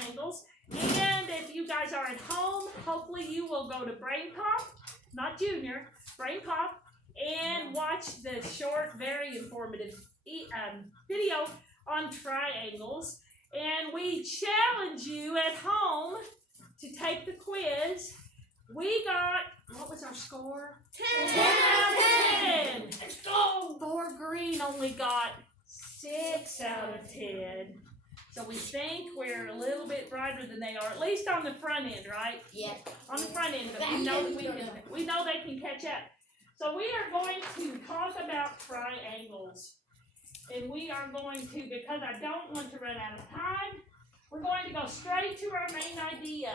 triangles. And if you guys are at home, hopefully you will go to Brain Pop, not Junior, Brain Pop, and watch the short, very informative video on triangles. And we challenge you at home to take the quiz. We got, what was our score? 10 out of 10. Let's go. Thor Green only got 6 out of 10. So we think we're a little bit brighter than they are, at least on the front end, right? Yeah. On the front end, but we know that we know they can catch up. So we are going to talk about triangles. And we are going to, because I don't want to run out of time, we're going to go straight to our main idea.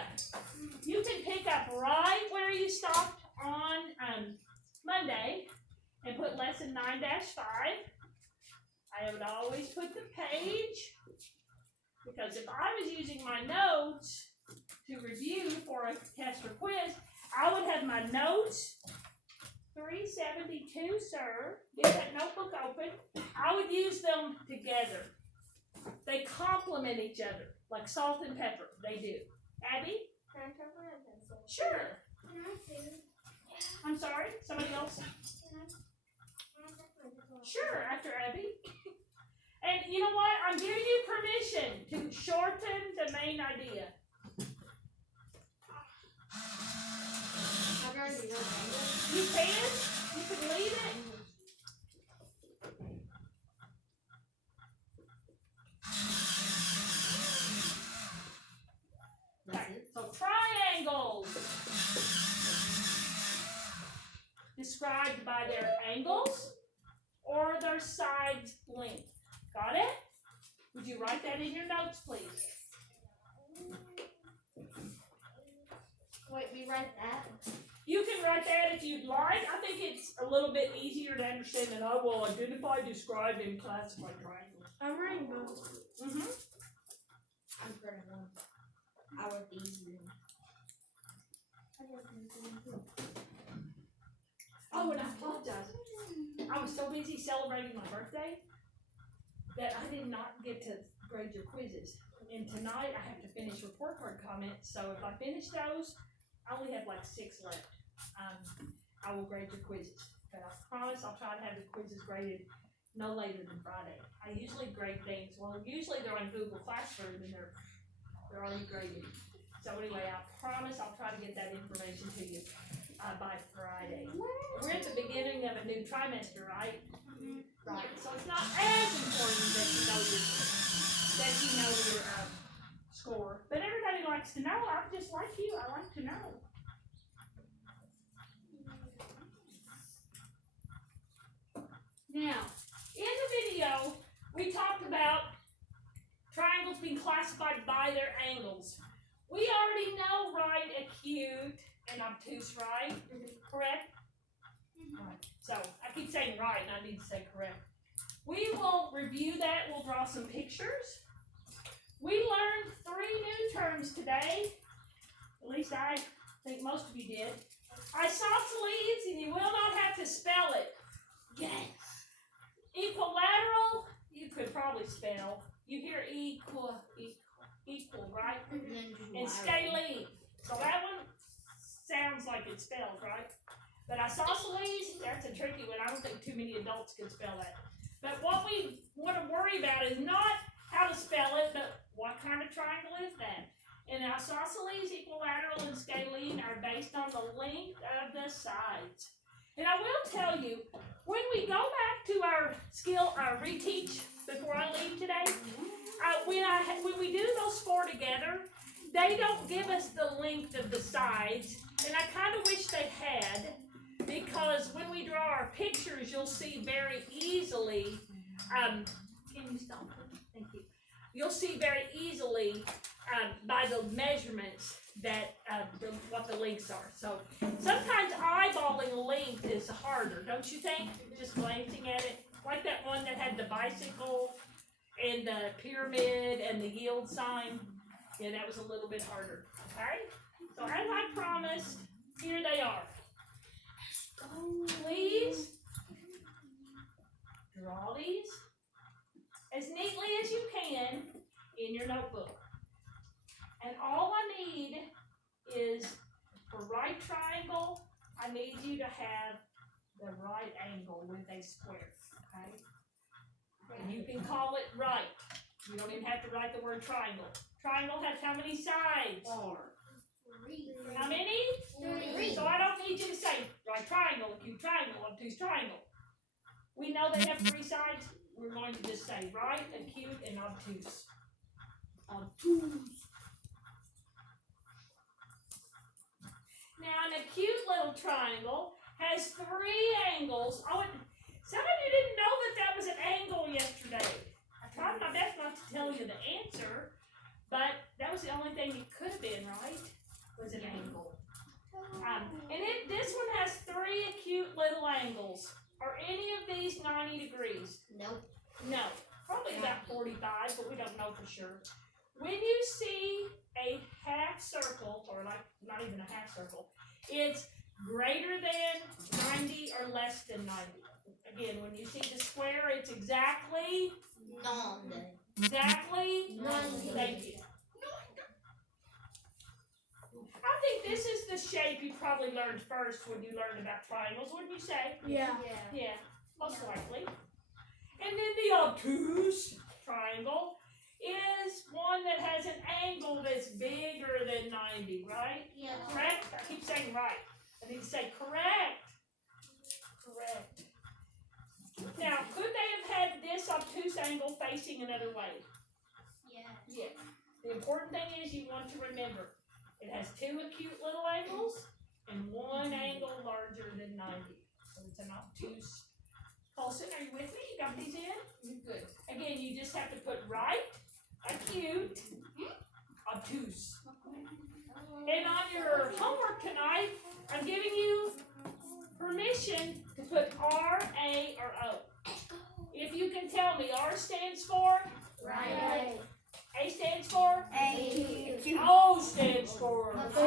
You can pick up right where you stopped on Monday and put lesson 9-5. I would always put the page, because if I was using my notes to review for a test or quiz, I would have my notes, 372, sir. Get that notebook open. I would use them together. They complement each other, like salt and pepper. They do. Abby? Can I sharpen a pencil? Sure. Can I too? I'm sorry? Somebody else? Can I sharpen a pencil? Sure, after Abby. And you know what? I'm giving you permission to shorten the main idea. I've already done it. You can. You can leave it. Okay, so triangles. Described by their angles or their sides length. Got it? Would you write that in your notes, please? Wait, we write that? You can write that if you'd like. I think it's a little bit easier to understand than I will identify, describe, and classify triangles. I'm writing both. Mm-hmm. I'm writing one. I wrote these. Oh, and I apologize. I was so busy celebrating my birthday that I did not get to grade your quizzes. And tonight I have to finish report card comments. So if I finish those, I only have like 6 left. I will grade your quizzes. But I promise I'll try to have the quizzes graded no later than Friday. I usually grade things. Well, usually they're on Google Classroom and they're already graded. So anyway, I promise I'll try to get that information to you by Friday. We're at the beginning of a new trimester, right? Right. So it's not as important that you know your score. But everybody likes to know. I'm just like you. I like to know. Now, in the video, we talked about triangles being classified by their angles. We already know right, acute, and obtuse, right? Correct? Right. So, I keep saying right, and I need to say correct. We will review that. We'll draw some pictures. We learned 3 new terms today. At least I think most of you did. Isosceles, and you will not have to spell it. Yes. Equilateral, you could probably spell. You hear equal, right? And scalene. So that one sounds like it's spelled, right? But isosceles, that's a tricky one. I don't think too many adults can spell that. But what we want to worry about is not how to spell it, but what kind of triangle is that? And isosceles, equilateral, and scalene are based on the length of the sides. And I will tell you, when we go back to our reteach before I leave today, when we do those 4 together, they don't give us the length of the sides, and I kind of wish they had, because when we draw our pictures, you'll see very easily, can you stop? Thank you. You'll see very easily by the measurements that what the lengths are. So sometimes eyeballing length is harder, don't you think? Just glancing at it, like that one that had the bicycle and the pyramid and the yield sign. Yeah, that was a little bit harder. Okay? So as I promised, here they are. Please draw these as neatly as you can in your notebook. I need you to have the right angle with a square, okay? And you can call it right. You don't even have to write the word triangle. Triangle has how many sides? 4. How many? 3. So I don't need you to say, right triangle, acute triangle, obtuse triangle. We know they have 3 sides. We're going to just say right, acute, and obtuse. Obtuse. Now, an acute little triangle has 3 angles. Oh, and some of you didn't know that was an angle yesterday. I tried my best not to tell you the answer, but that was the only thing it could have been, right? Was an angle. This one has 3 acute little angles. Are any of these 90 degrees? Nope. No. Probably about 45, but we don't know for sure. When you see a half circle, or like not even a half circle, it's greater than 90 or less than 90. Again, when you see the square, it's exactly. Exactly. Thank you. I think this is the shape you probably learned first when you learned about triangles, wouldn't you say? Yeah. Yeah, most likely. And then the obtuse triangle is one that has an angle that's bigger than 90, right? Yeah. Correct? I keep saying right. I need to say correct. Correct. Now, could they have had this obtuse angle facing another way? Yes. The important thing is you want to remember it has 2 acute little angles and 1 angle larger than 90. So it's an obtuse. Colson, are you with me? You got these in? Good. Again, you just have to put right, acute, obtuse. And on your homework tonight, I'm giving you permission to put R, A, or O. If you can tell me, R stands for? Right. A stands for? A. O stands for? So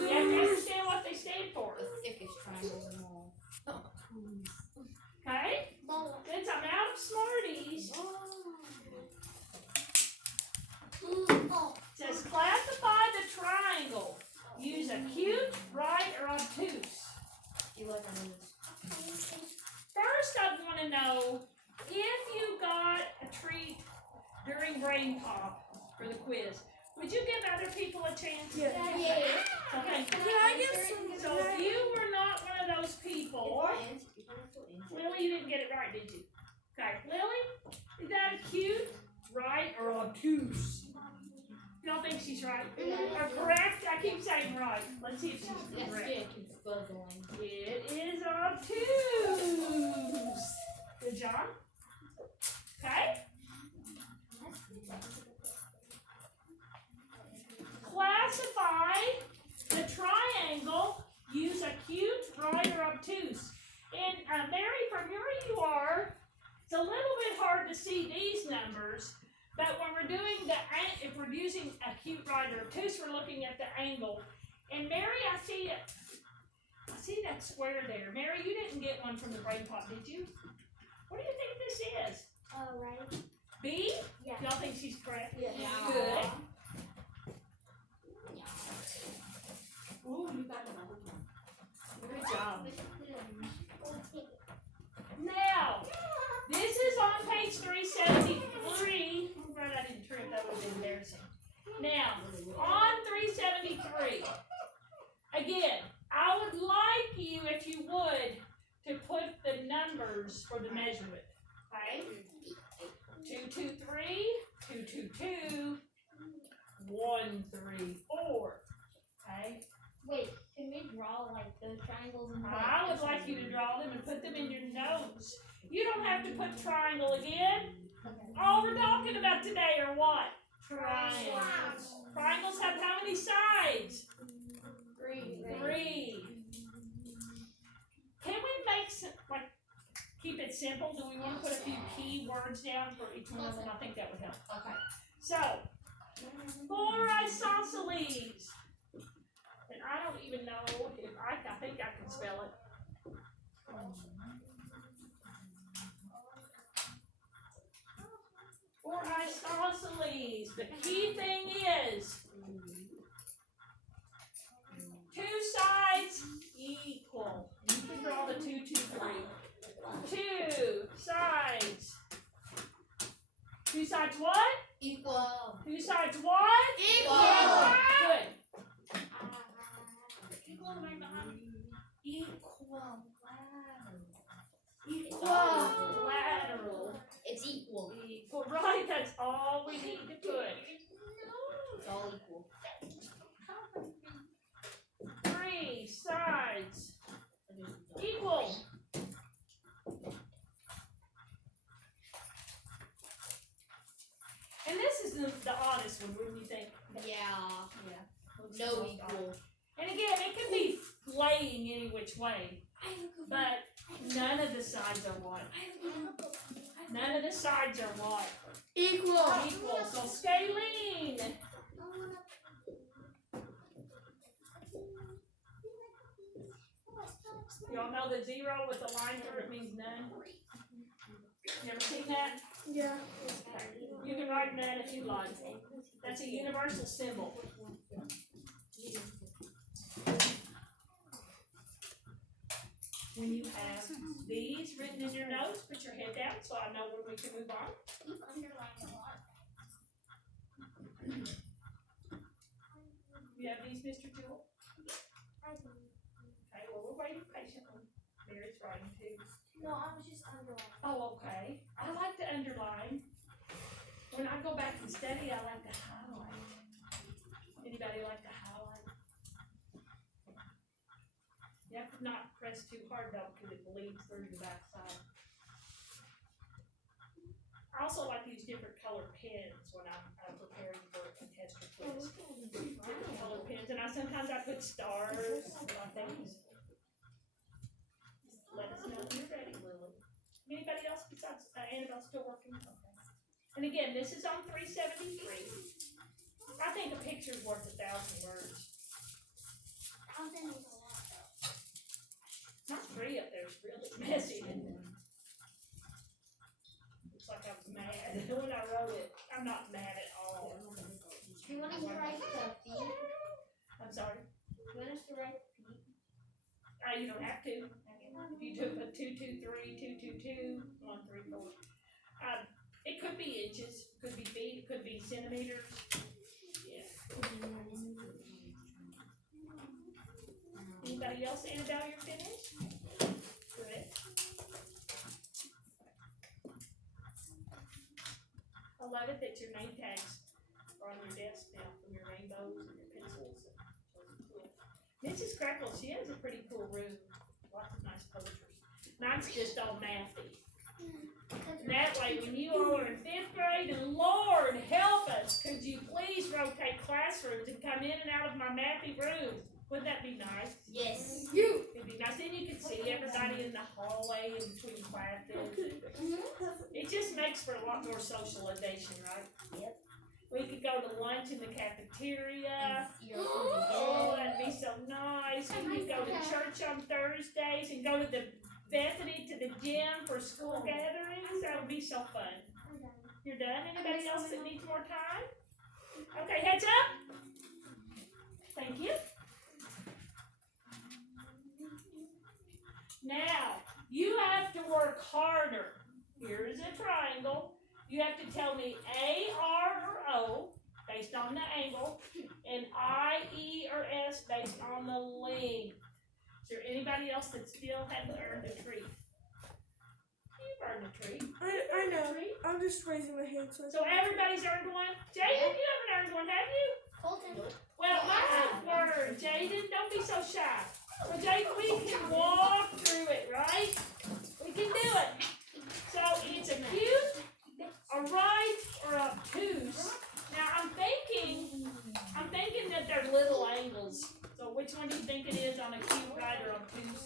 you have to understand what they stand for. The thickest triangle of them all. Okay? Since I'm out of Smarties, it says classify the triangle. Use acute, right, or obtuse. You look on this. First, I want to know if you got a treat during Brain Pop for the quiz. Would you give other people a chance? Yeah. Okay. So if you were not one of those people, Lily, you didn't get it right, did you? Okay, Lily, is that acute, right, or obtuse? You don't think she's right? Or correct? I keep saying right. Let's see if she's correct. It is obtuse. Good job. Okay. Classify the triangle. Use acute, right, or obtuse. And Mary, from where you are, it's a little bit hard to see these numbers, but when we're doing if we're using acute, right, or obtuse, we're looking at the angle. And Mary, I see that square there. Mary, you didn't get one from the Brain Pop, did you? What do you think this is? Right. B? Yeah. Y'all think she's correct? Yeah. Good. Ooh, you got another one. Good job. Now, this is on page 373. I'm glad I didn't trip. That would have been embarrassing. Now, on 373, again, I would like you, if you would, to put the numbers for the measurement. Okay? 223, 222, 134. Okay? Wait, can we draw like those triangles in I would like you to draw them and put them in your notes. You don't have to put triangle again. All we're talking about today are what? Triangles. Triangles have how many sides? 3. Can we make keep it simple? Do we want to put a few key words down for each one of them? I think that would help. Okay. So, for isosceles. And I don't even know if I think I can spell it. For isosceles, the key thing is 2 sides Equilateral. It's equal. Equal, right, that's all we need to put. It's all equal. 3 sides equal. And this is the honest one, wouldn't you think? Yeah. Yeah. No equal. And again, it can be laying any which way, but none of the sides are what? None of the sides are what? Equal. Equal. So scalene. Y'all know the 0 with the line through it means none? You ever seen that? Yeah. You can write none if you like. That's a universal symbol. When you have these written in your notes, put your head down so I know when we can move on. You have these, Mr. Jewell? Okay, well, we're waiting patiently. Mary's writing too. No, I was just underlining. Oh, okay. I like to underline. When I go back and study, I like to highlight. Anybody like to highlight? You have to not press too hard though, because it bleeds through the back side. I also like to use different colored pens when I'm preparing for a contested quiz. Different colored pens, and sometimes I put stars on things. Let us know when you're ready, Lily. Anybody else besides Annabelle still working? Okay. And again, this is on 373. I think a picture's worth 1,000 words. I was in these a lot though. My 3 up there is really messy, isn't it? Looks like I was mad when I wrote it. I'm not mad at all. Do you want us to write the feet? I'm sorry. Do you want us to write feet? You don't have to. If you took a 2, 2, 3, 2, 2, 2, 1, 3, 4. It could be inches, could be feet, could be centimeters. Yeah. Anybody else? Annabelle, you're finished? Good. I love it that your name tags are on your desk now from your rainbows and your pencils. Mrs. Crackle, she has a pretty cool room. Lots of nice posters. Mine's just all mathy. And that way, when you all are in 5th grade, and Lord help us, could you please rotate classrooms and come in and out of my mathy room? Wouldn't that be nice? Yes. It'd be nice. Then you could see everybody in the hallway in between classes. It just makes for a lot more socialization, right? Yep. We could go to lunch in the cafeteria. You're Oh, that'd be so nice. We could go to church on Thursdays and go to the Bethany to the gym for school gatherings. That would be so fun. You're done? Anybody else that needs more time? Okay, heads up. Thank you. Now, you have to work harder. Here's a triangle. You have to tell me A, R, or O based on the angle, and I, E, or S based on the length. Is there anybody else that still hasn't earned a treat? You've earned a treat. I know. Treat. I'm just raising my hand so So everybody's earned one? Jaden, you haven't earned one, have you? Colton. Well, my word, Jaden, don't be so shy. Well, Jaden, we can walk through it, right? We can do it. So it's acute, a right, or obtuse. Now I'm thinking that they're little angles. So which one do you think it is on acute, right, or obtuse?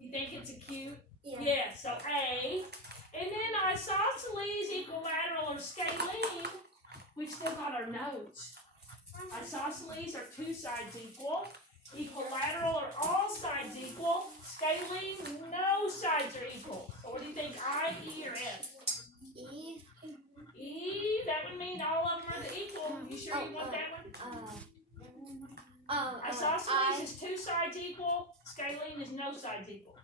You think it's acute? Yeah, so A. And then isosceles, equilateral, or scalene, we've still got our notes. Isosceles are 2 sides equal. Equilateral are all sides equal. Scalene, no sides are equal. So what do you think, I, E, or F? E. E, that would mean all of them are equal. You sure you want that one? Isosceles is 2 sides equal. Scalene is no sides equal.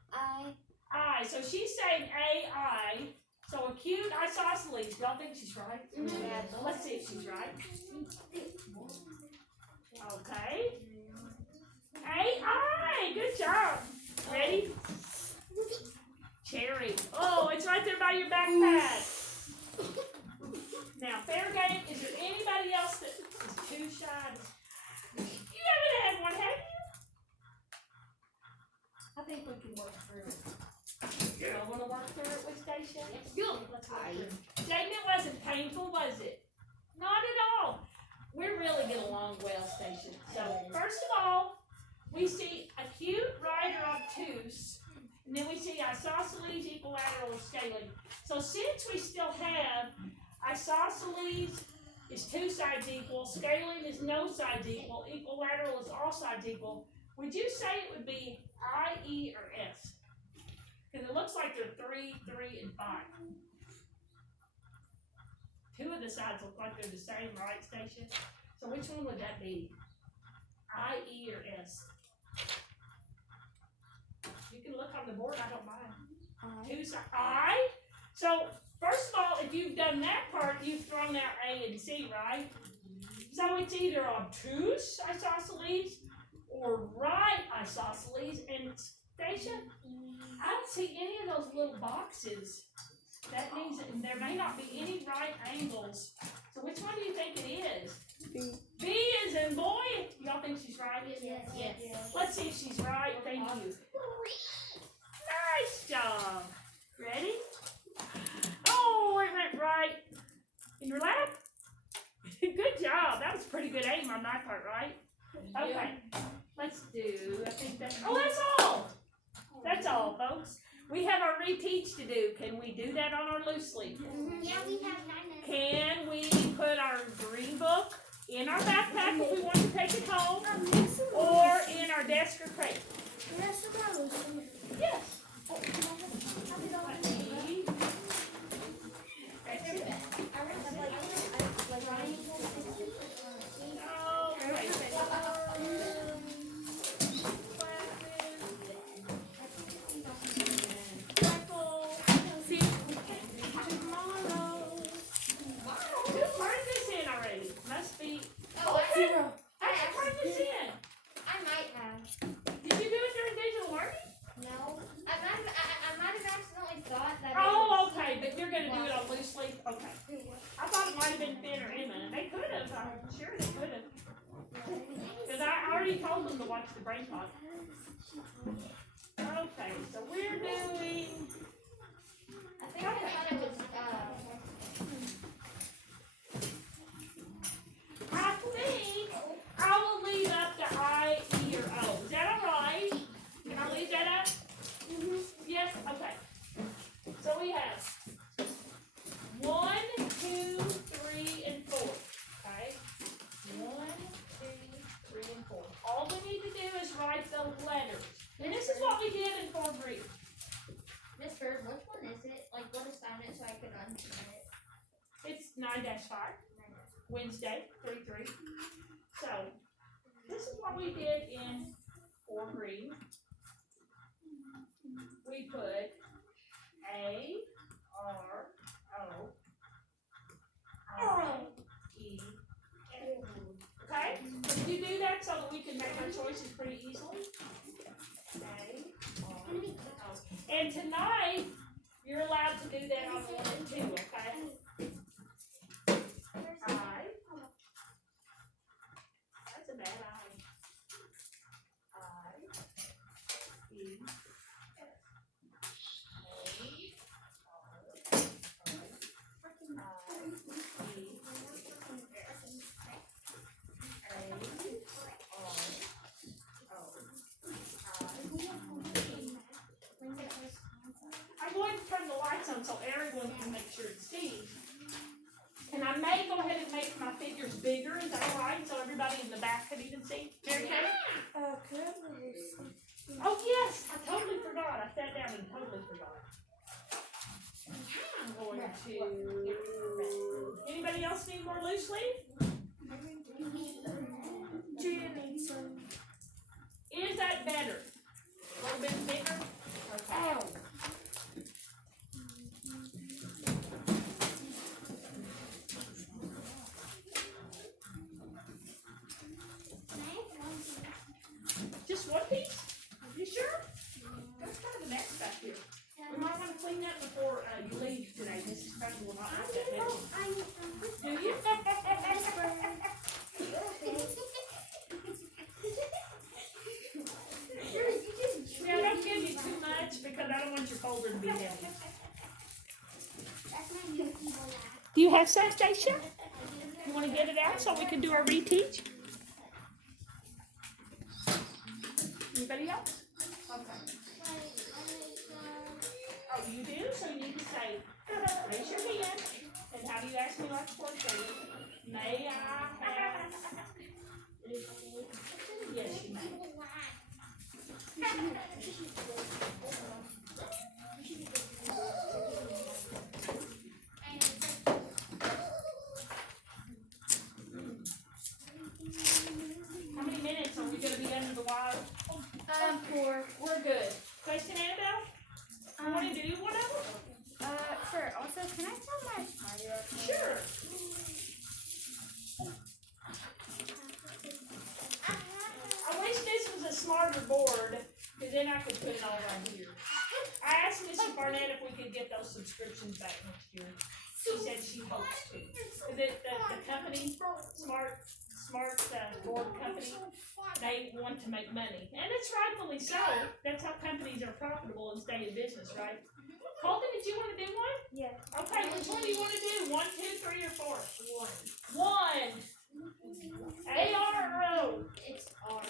I. So she's saying A, I. So acute isosceles. Y'all think she's right? Yeah. Let's see if she's right. Okay. A, I. Good job. Ready? I think we can work through it. You all wanna work through it with Stacia? Let's do it. Let's work through it. Jamie, it wasn't painful, was it? Not at all. We really get along well, Stacia. So, first of all, we see acute, right, or obtuse, and then we see isosceles, equilateral, or scaling. So, since we still have isosceles is two sides equal, scaling is no sides equal, equilateral is all sides equal, would you say it would be I, E, or S? Because it looks like they're 3, 3, and 5. Two of the sides look like they're the same, right, Stacia? So which one would that be? I, E, or S? You can look on the board, I don't mind. Two sides, I? So, first of all, if you've done that part, you've thrown out A and C, right? So it's either obtuse isosceles or right isosceles, and Stacia, I don't see any of those little boxes. That means that there may not be any right angles. So which one do you think it is? B. B is in boy. Y'all think she's right? Yes. Let's see if she's right. Thank you. Nice job. Ready? Oh, it went right in your lap. Good job. That was pretty good aim on my part, right? Okay. Let's do, I think that's, oh, that's all. That's all, folks. We have our repeats to do. Can we do that on our loose leaf? Yeah, we have 9 minutes. Can we put our green book in our backpack if we want to take it home, or in our desk or crate? Yes, Yes. Zero. I might have. Did you do it during digital learning? No. I might have accidentally thought that. Oh, okay, but you're gonna do it on loose leaf? Okay. I thought it might have been Finn or Emma. They could have, I'm sure they could have. Because I already told them to watch the brain pod. Okay, so we're doing, I think I thought it was. I think I will leave up the I, E, or O. Is that alright? Can I leave that up? Yes, okay. So we have 1, 2, 3, and 4. Okay? 1, 2, 3, and 4. All we need to do is write the letters. And this is what we did in 4th grade. Miss Bird, which one is it? Like, what assignment so I could understand it? It's 9-5. Wednesday, 3-3. So, this is what we did in 4th grade. We put A, R, O, I, E, F. Okay? Did you do that so that we can make our choices pretty easily? A, R, O. And tonight, you're allowed to do that on 1 and 2, okay? I. That's a bad I. I. E. F. A. R. O. I. E. F. A. R. O. I'm going to turn the lights on so everyone can make sure it sees. And I may go ahead and make my figures bigger, is that alright? So everybody in the back can even see? Mary Kay? Oh yes, I totally forgot. I sat down and totally forgot. I'm going to, anybody else need more loose leaf? Gina needs some. Is that better? A little bit bigger? Okay. Just one piece? You sure? That's kind of a mess back here. We might want to clean that before you leave today. Mrs. Crusher will not like that mess. Do you? older to be Debbie. That's my new evil laugh. Do you have some, Stacia? You want to get it out so we can do our reteach? Anybody else? Okay. Oh, you do? So you need to say, raise your hand, and how do you ask me like sports day? May I have? Yes, you may. How many minutes are we going to be under the wire? 4. We're good. Question, Annabelle? You want to do one of them? Sure. Also, can I tell my timer? Sure. I wish this was a smarter board, because then I could put it all right here. I asked Mrs. Barnett if we could get those subscriptions back next year. She said she hopes to. Because the company, Smart Board Company, they want to make money. And it's rightfully so. That's how companies are profitable and stay in business, right? Colton, did you want to do one? Yeah. Okay, which one do you want to do? 1, 2, 3, or 4? 1. 1. A, R, or O? It's R.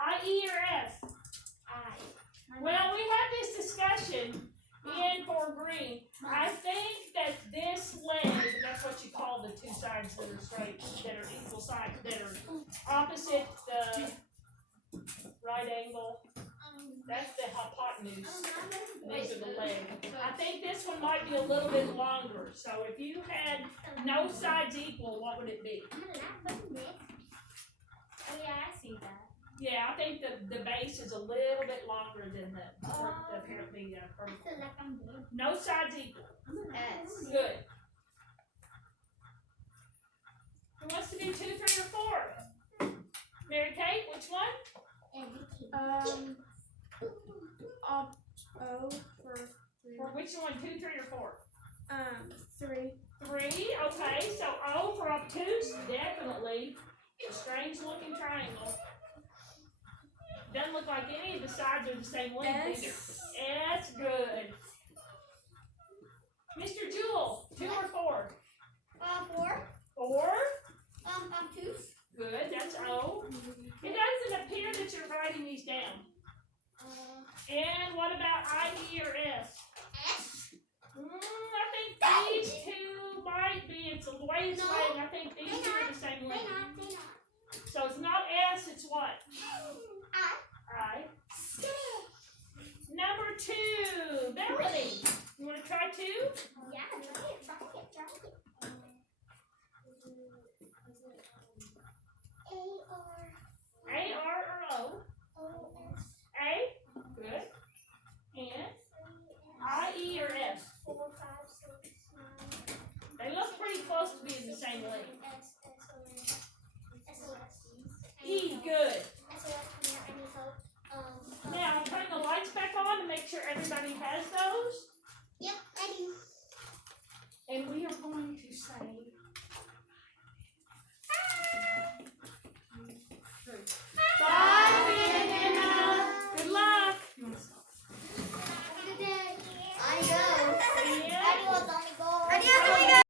I, E, or S? I. Well, we had this discussion in Fort Greene. I think that this leg, that's what you call the two sides that are straight, that are equal sides, that are opposite the right angle. That's the hypotenuse. These are the legs. I think this one might be a little bit longer. So if you had no sides equal, what would it be? Oh yeah, I see that. Yeah, I think the base is a little bit longer than the apparently I vertical. feel like I'm dead. No sides equal. S. Good. Who wants to do 2, 3, or 4? Mary Kate, which one? O for 3. Or which one? 2, 3, or 4? 3. 3. Okay, so O for obtuse, definitely. A strange looking triangle. Doesn't look like any of the sides are the same length either. S, good. Mr. Jewel, 2 or 4? 4. 4? Obtuse. Good, that's O. It doesn't appear that you're writing these down. And what about I, E, or S? S. I think these two might be, it's the way it's writing, I think these two are the same They length. not. So it's not S, it's what? I. Number 2, Melanie. You want to try 2? Yeah, try it. A, R, or O? A? Good. And I, E, or S? 4, 5, 6, 9. They look pretty close to being the same length. E, good. Now, I'm turning the lights back on to make sure everybody has those. Yep, I do. And we are going to say